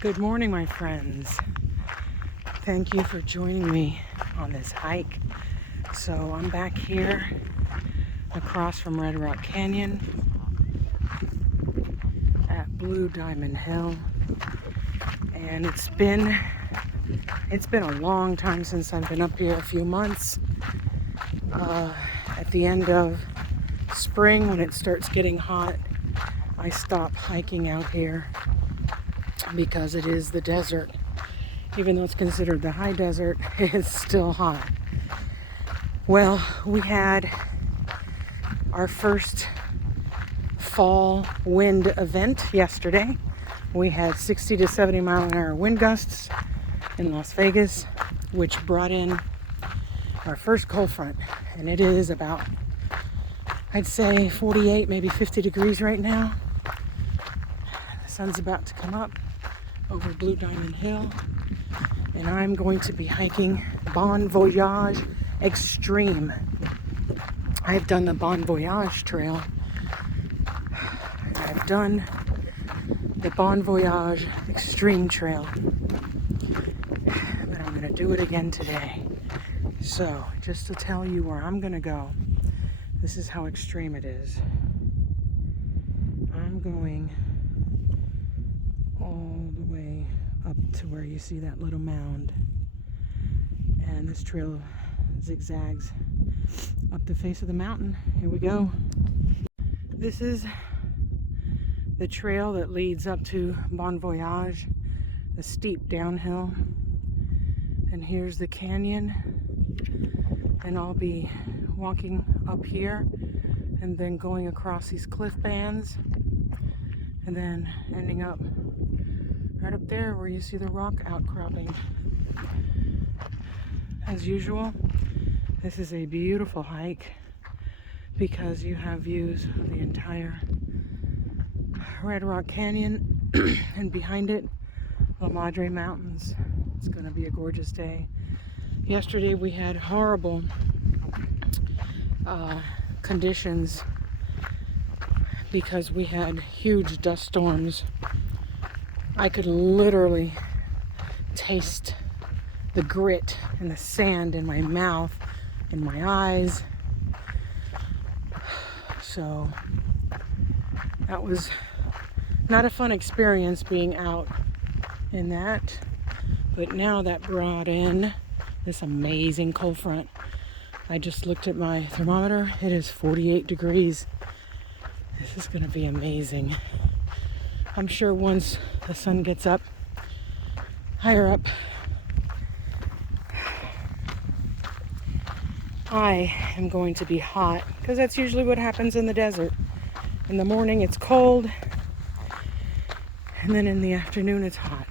Good morning, my friends. Thank you for joining me on this hike. So I'm back here across from Red Rock Canyon at Blue Diamond Hill. And it's been a long time since I've been up here, a few months. At the end of spring, when it starts getting hot, I stop hiking out here because it is the desert. Even though it's considered the high desert, it's still hot. Well, we had our first fall wind event yesterday. We had 60 to 70 mile an hour wind gusts in Las Vegas, which brought in our first cold front. And it is about, I'd say 48, maybe 50 degrees right now. The sun's about to come up over Blue Diamond Hill. And I'm going to be hiking Bon Voyage Extreme. I've done the Bon Voyage trail. I've done the Bon Voyage Extreme trail. But I'm going to do it again today. So, just to tell you where I'm going to go, this is how extreme it is. I'm going all the way up to where you see that little mound. And this trail zigzags up the face of the mountain. Here we go. This is the trail that leads up to Bon Voyage, the steep downhill. And here's the canyon. And I'll be walking up here and then going across these cliff bands and then ending up right up there where you see the rock outcropping. As usual, this is a beautiful hike because you have views of the entire Red Rock Canyon and behind it, La Madre Mountains. It's going to be a gorgeous day. Yesterday we had horrible conditions because we had huge dust storms. I could literally taste the grit and the sand in my mouth, in my eyes. So that was not a fun experience being out in that. But now that brought in this amazing cold front. I just looked at my thermometer. It is 48 degrees. This is going to be amazing. I'm sure once the sun gets up, higher up, I am going to be hot because that's usually what happens in the desert. In the morning it's cold, and then in the afternoon it's hot.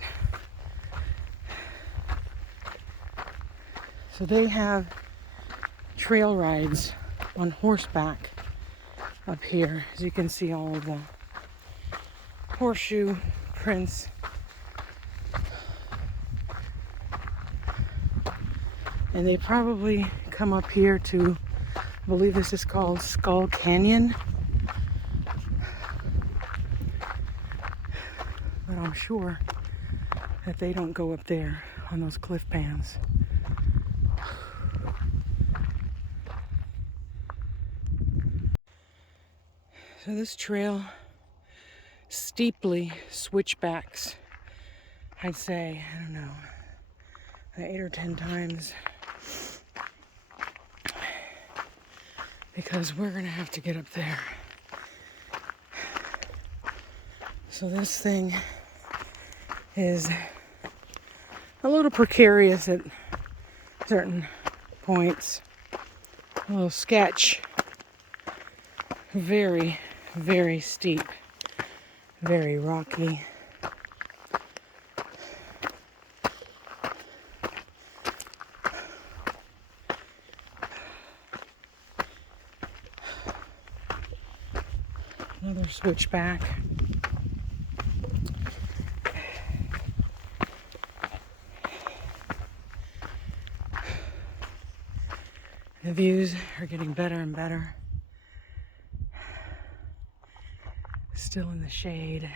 So they have trail rides on horseback up here. As you can see, all of the horseshoe prints. And they probably come up here to, I believe this is called Skull Canyon. But I'm sure that they don't go up there on those cliff bands. So this trail steeply switchbacks, I'd say, I don't know, 8 or 10 times. Because we're gonna have to get up there. So this thing is a little precarious at certain points. A little sketch. Very, very steep. Very rocky. Another switchback. The views are getting better and better. Still in the shade.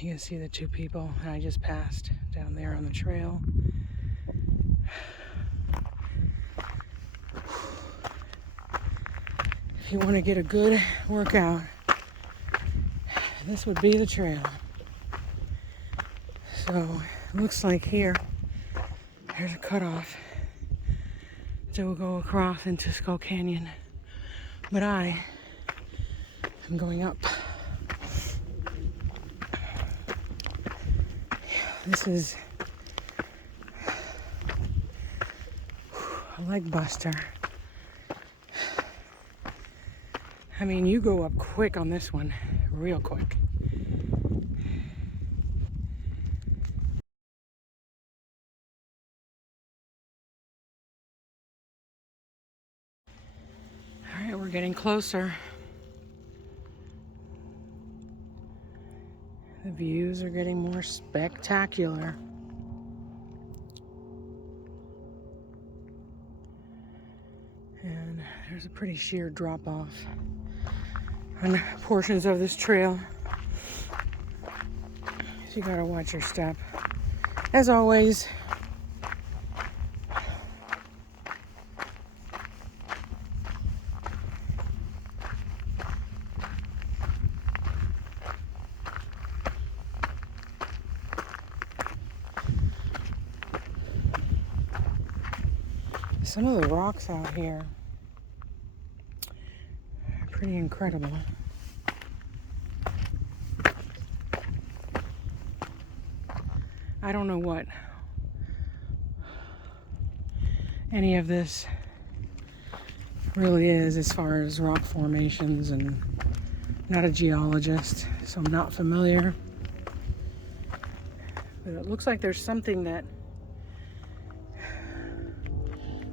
You can see the two people that I just passed down there on the trail. If you want to get a good workout, this would be the trail. So it looks like here, there's a cutoff that will go across into Skull Canyon. But I am going up. This is a leg buster. I mean, you go up quick on this one, real quick. All right, we're getting closer. The views are getting more spectacular. And there's a pretty sheer drop off on portions of this trail. So you gotta watch your step. As always, some of the rocks out here are pretty incredible. I don't know what any of this really is as far as rock formations, and I'm not a geologist, so I'm not familiar. But it looks like there's something that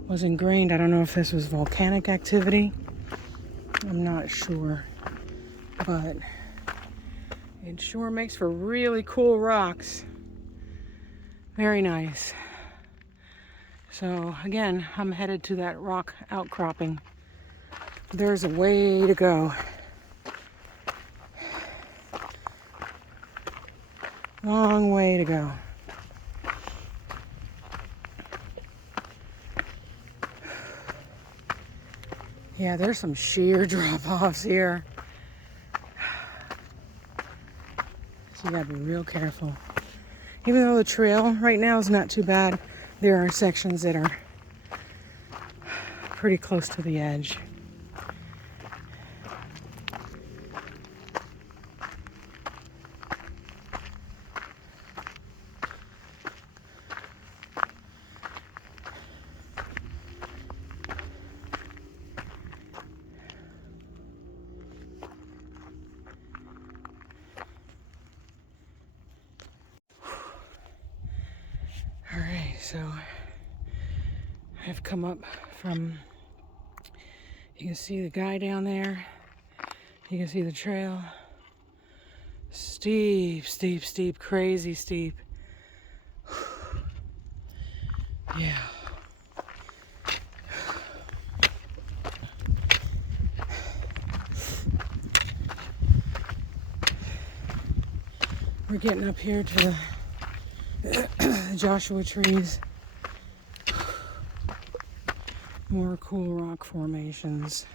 was ingrained. I don't know if this was volcanic activity. I'm not sure. But it sure makes for really cool rocks. Very nice. So again, I'm headed to that rock outcropping. There's a way to go. Long way to go. Yeah, there's some sheer drop-offs here. So you gotta be real careful. Even though the trail right now is not too bad, there are sections that are pretty close to the edge. Alright, so I've come up from, you can see the guy down there, you can see the trail. Steep, steep, steep, crazy steep. Yeah. We're getting up here to the Joshua trees. More cool rock formations.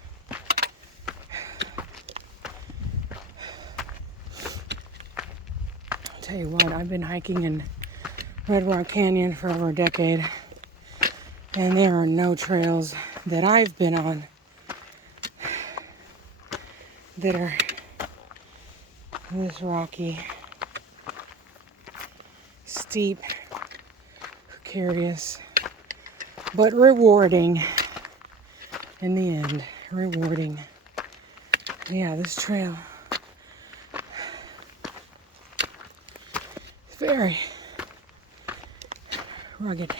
I'll tell you what, I've been hiking in Red Rock Canyon for over a decade, and there are no trails that I've been on that are this rocky, steep, precarious, but rewarding in the end. Rewarding. Yeah, this trail is very rugged,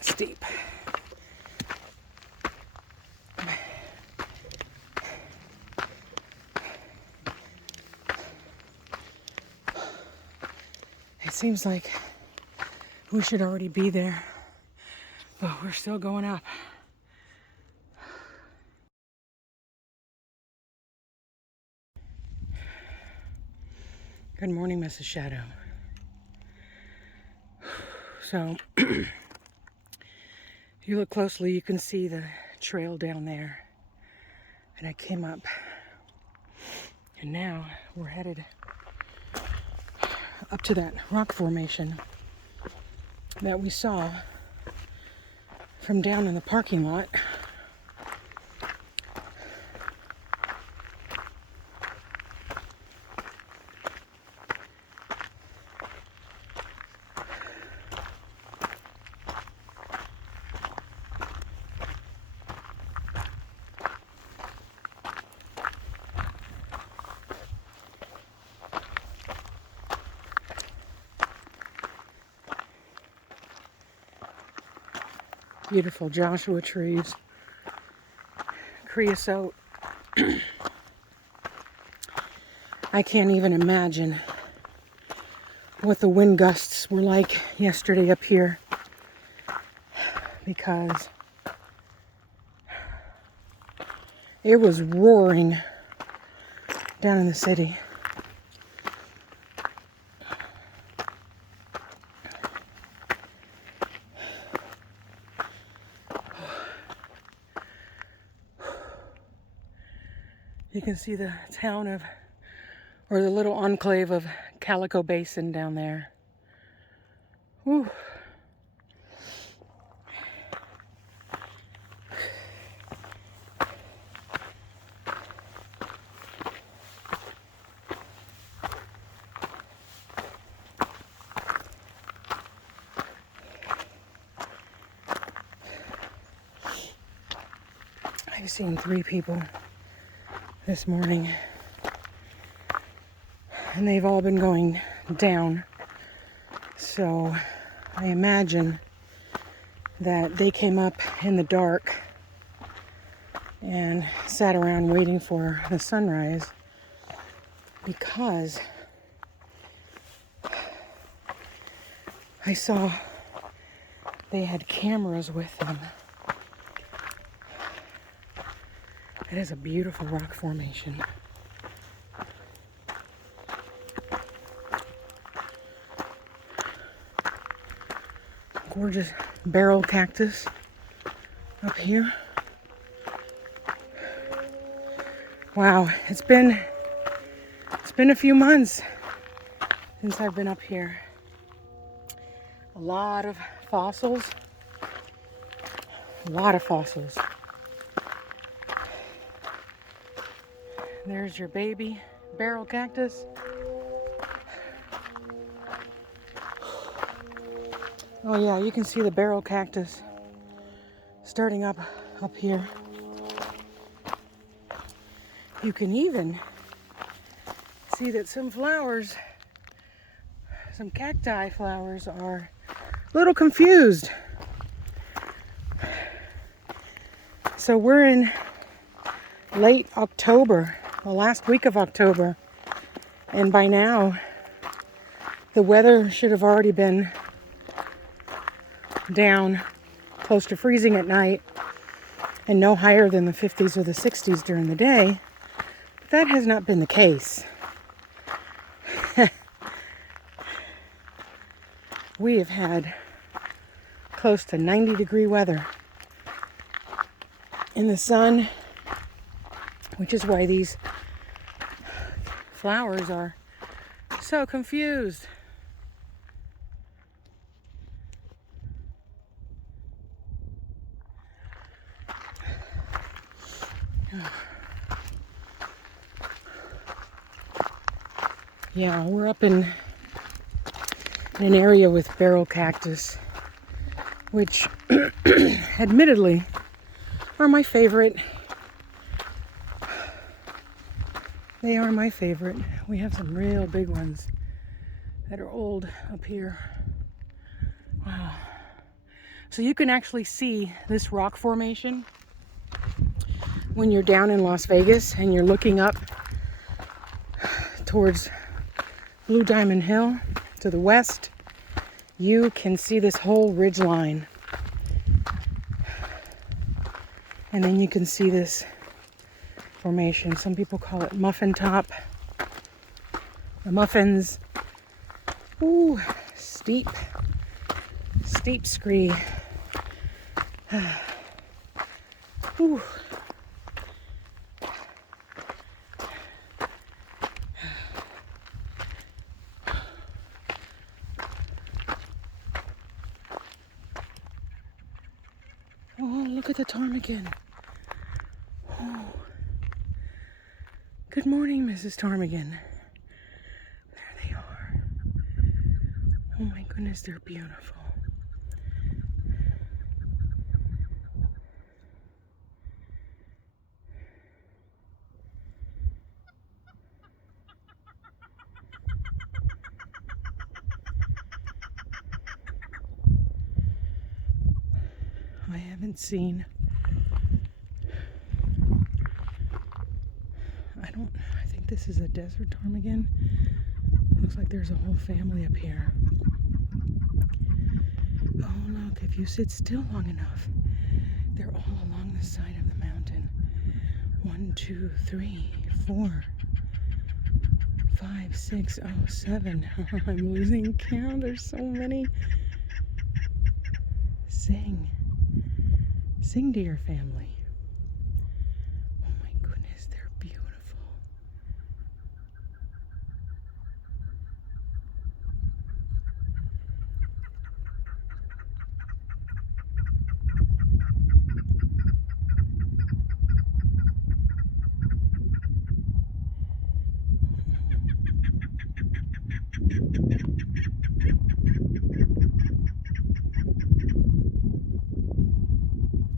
steep. It seems like we should already be there, but we're still going up. Good morning, Mrs. Shadow. So, if you look closely, you can see the trail down there. And I came up. And now we're headed up to that rock formation that we saw from down in the parking lot. Beautiful Joshua trees, creosote. I can't even imagine what the wind gusts were like yesterday up here, because it was roaring down in the city. You can see the town of, or the little enclave of Calico Basin down there. Whew. I've seen 3 people this morning, and they've all been going down. So I imagine that they came up in the dark and sat around waiting for the sunrise, because I saw they had cameras with them. It is a beautiful rock formation. Gorgeous barrel cactus up here. Wow, it's been a few months since I've been up here. A lot of fossils. A lot of fossils. There's your baby barrel cactus. Oh yeah, you can see the barrel cactus starting up here. You can even see that some flowers, some cacti flowers, are a little confused. So we're in late October, the last week of October, and by now the weather should have already been down close to freezing at night and no higher than the 50s or the 60s during the day. But that has not been the case. We have had close to 90-degree weather in the sun, which is why these flowers are so confused. Yeah, we're up in an area with barrel cactus, which admittedly are my favorite. They are my favorite. We have some real big ones that are old up here. Wow. So you can actually see this rock formation when you're down in Las Vegas and you're looking up towards Blue Diamond Hill to the west. You can see this whole ridge line. And then you can see this formation. Some people call it muffin top. the muffins. Ooh, steep scree. Ooh. Oh, look at the ptarmigan. Oh. Good morning, Mrs. Ptarmigan. There they are. Oh my goodness, they're beautiful. I haven't seen, I think this is a desert ptarmigan. Looks like there's a whole family up here. Oh look, if you sit still long enough, they're all along the side of the mountain. 1, 2, 3, 4, 5, 6, oh, 7. I'm losing count, there's so many. Sing to your family. Oh my goodness, they're beautiful.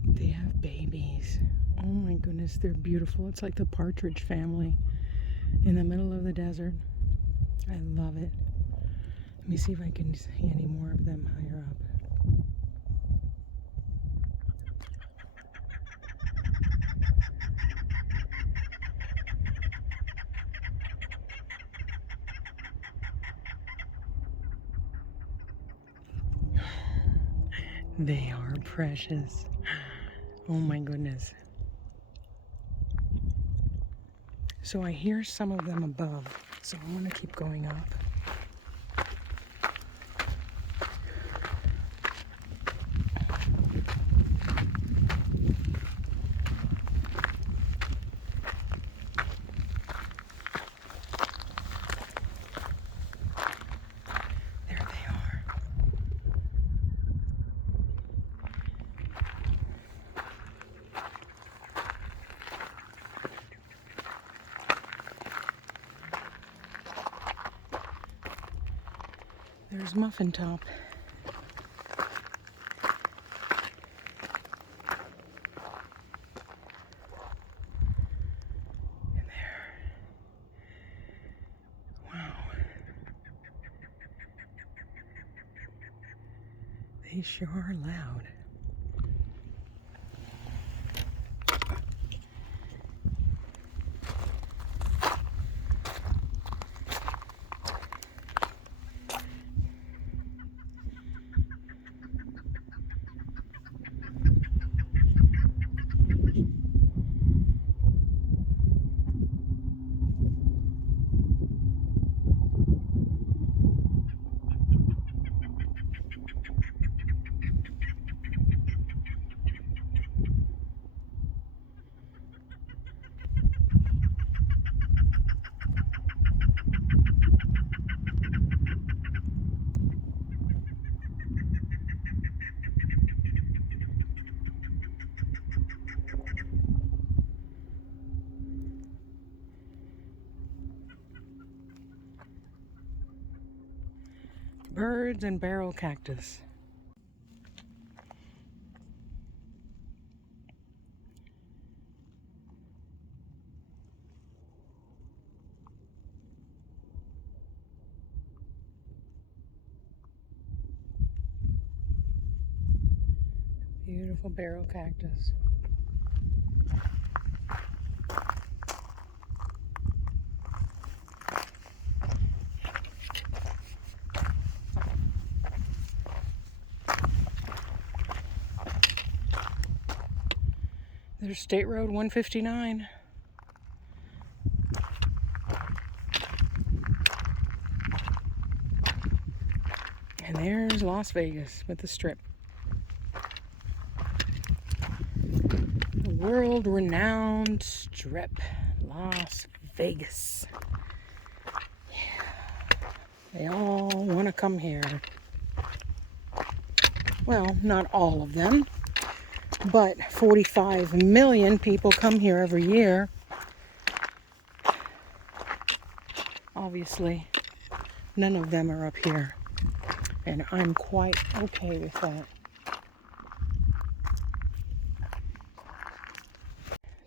They have babies. Oh my goodness, they're beautiful. It's like the Partridge family in the middle of the desert. I love it. Let me see if I can see any more of them higher up. They are precious. Oh my goodness. So I hear some of them above, so I'm going to keep going up. There they are. There's Muffin Top. And there. Wow. They sure are loud. Birds and barrel cactus. Beautiful barrel cactus. There's State Road 159. And there's Las Vegas with the Strip. The world-renowned Strip, Las Vegas. Yeah. They all want to come here. Well, not all of them, but 45 million people come here every year. Obviously, none of them are up here, and I'm quite okay with that.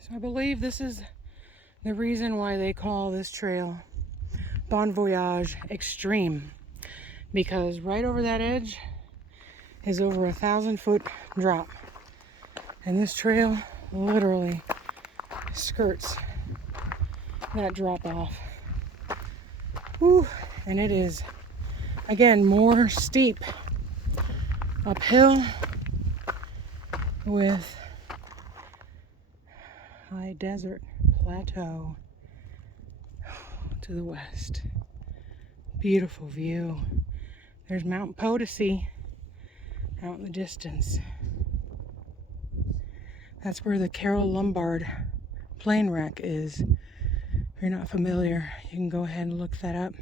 So I believe this is the reason why they call this trail Bon Voyage Extreme, because right over that edge is over 1,000-foot drop, and this trail literally skirts that drop off. Whew. And it is, again, more steep uphill with high desert plateau to the west. Beautiful view. There's Mount Potosi out in the distance. That's where the Carol Lombard plane wreck is. If you're not familiar, you can go ahead and look that up.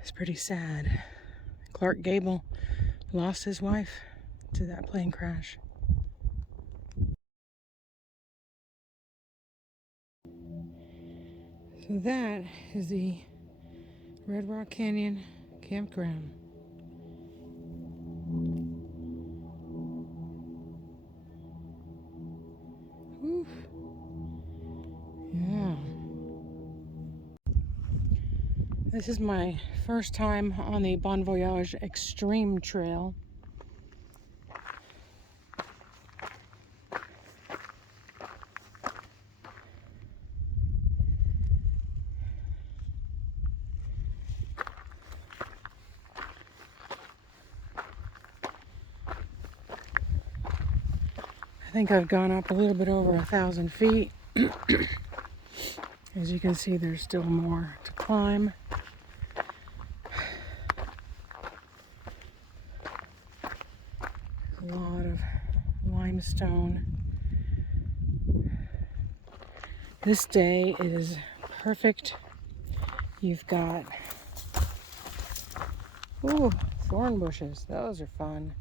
It's pretty sad. Clark Gable lost his wife to that plane crash. So that is the Red Rock Canyon campground. Whew. Yeah. This is my first time on the Bon Voyage Extreme Trail. I think I've gone up a little bit over 1,000 feet. As you can see, there's still more to climb. A lot of limestone. This day is perfect. You've got, ooh, thorn bushes. Those are fun.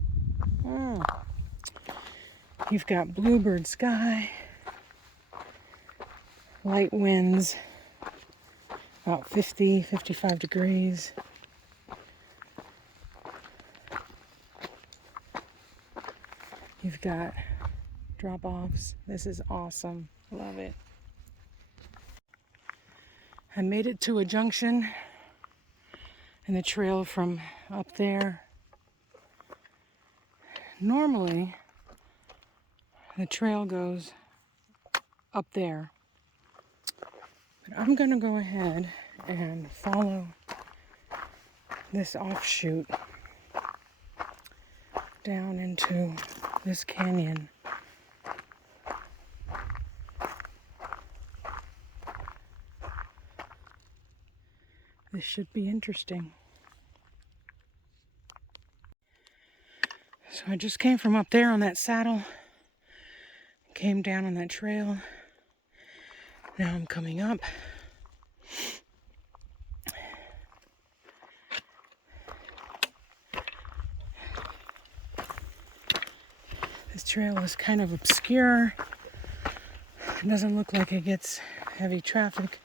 You've got bluebird sky, light winds, about 50, 55 degrees. You've got drop-offs. This is awesome. Love it. I made it to a junction in the trail from up there. Normally, the trail goes up there. But I'm gonna go ahead and follow this offshoot down into this canyon. This should be interesting. So I just came from up there on that saddle, came down on that trail. Now I'm coming up. This trail is kind of obscure. It doesn't look like it gets heavy traffic.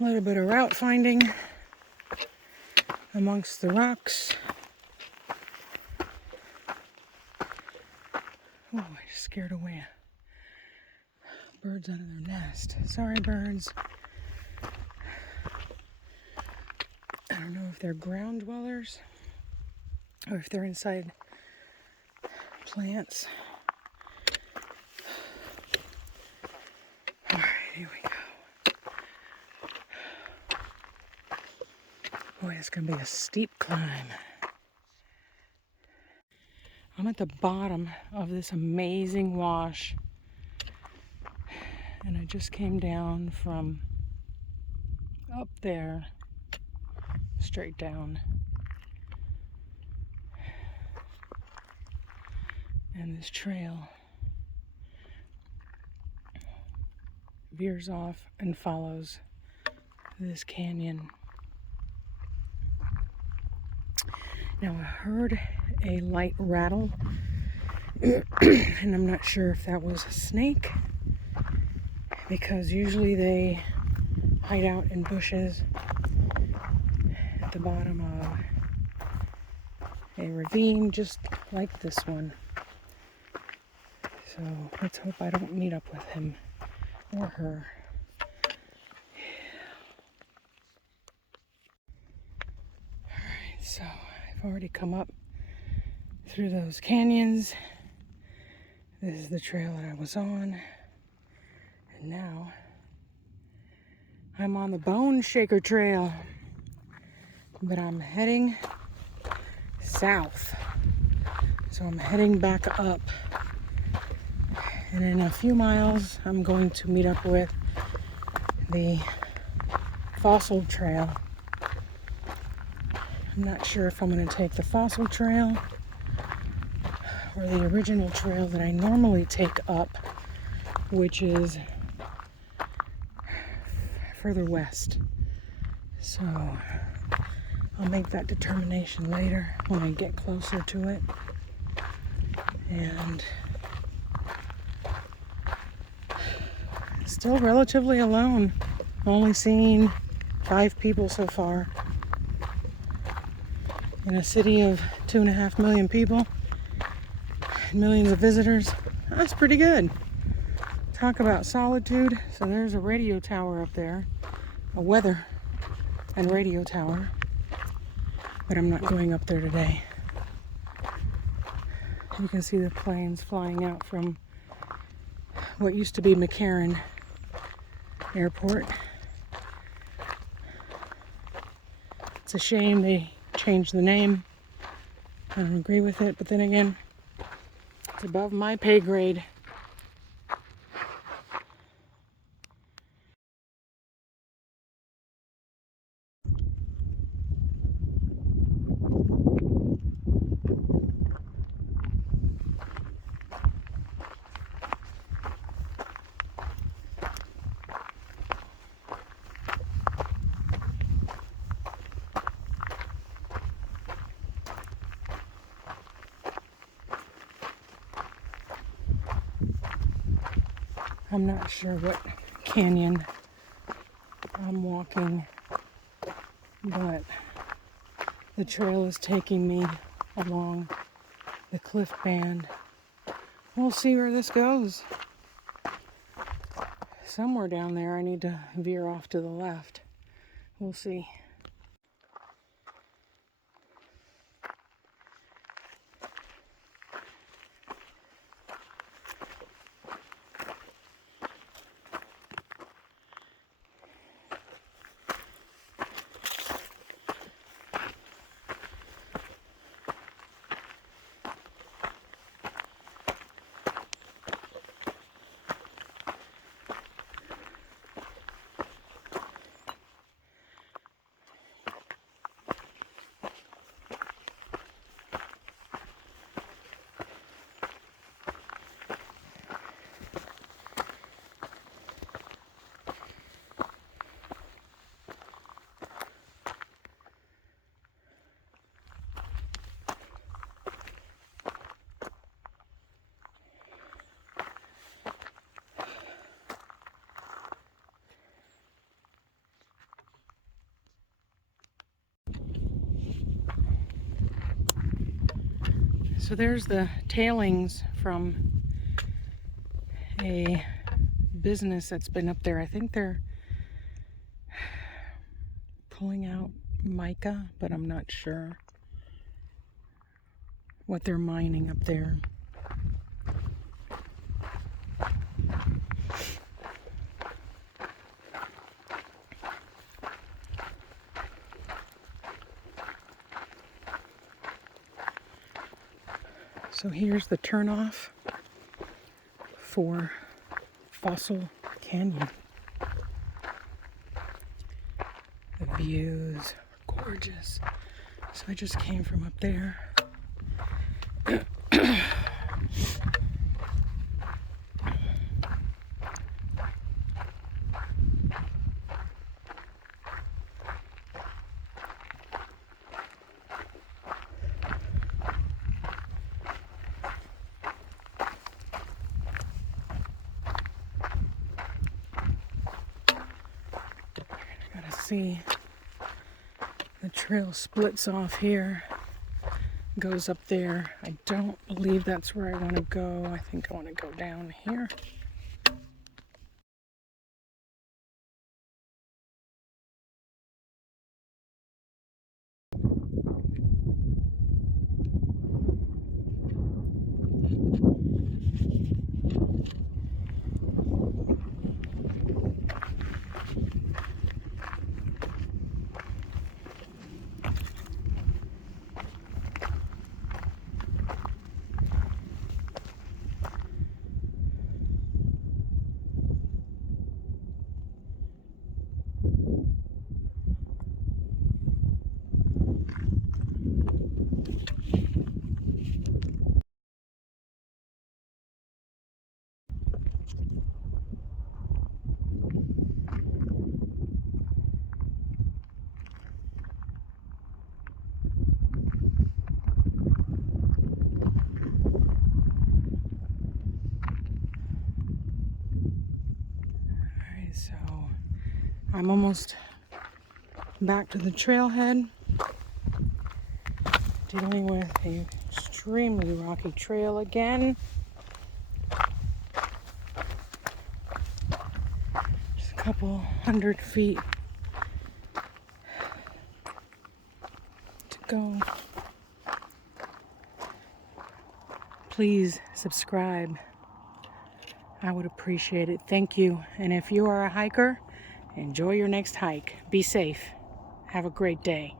A little bit of route finding amongst the rocks. Oh, I just scared away birds out of their nest. Sorry, birds. I don't know if they're ground dwellers or if they're inside plants. All right, here we go. Boy, it's gonna be a steep climb. I'm at the bottom of this amazing wash, and I just came down from up there straight down, and this trail veers off and follows this canyon. Now I heard a light rattle and I'm not sure if that was a snake, because usually they hide out in bushes at the bottom of a ravine just like this one. So let's hope I don't meet up with him or her. Alright, so I've already come up through those canyons. This is the trail that I was on. And now I'm on the Bone Shaker Trail. But I'm heading south. So I'm heading back up. And in a few miles, I'm going to meet up with the Fossil Trail. I'm not sure if I'm going to take the Fossil Trail or the original trail that I normally take up, which is further west. So I'll make that determination later when I get closer to it. And still relatively alone. I've only seen 5 people so far. In a city of 2.5 million people, millions of visitors, that's pretty good. Talk about solitude. So there's a radio tower up there, a weather and radio tower, but I'm not going up there today. You can see the planes flying out from what used to be McCarran Airport. It's a shame they changed the name. I don't agree with it, but then again, it's above my pay grade. I'm not sure what canyon I'm walking, but the trail is taking me along the cliff band. We'll see where this goes. Somewhere down there I need to veer off to the left. We'll see. So there's the tailings from a business that's been up there. I think they're pulling out mica, but I'm not sure what they're mining up there. So here's the turnoff for Fossil Canyon. The views are gorgeous. So I just came from up there. Gotta see, the trail splits off here, goes up there. I don't believe that's where I want to go. I think I want to go down here. So I'm almost back to the trailhead, dealing with the extremely rocky trail again. Just a couple 100 feet to go. Please subscribe. I would appreciate it. Thank you. And if you are a hiker, enjoy your next hike. Be safe. Have a great day.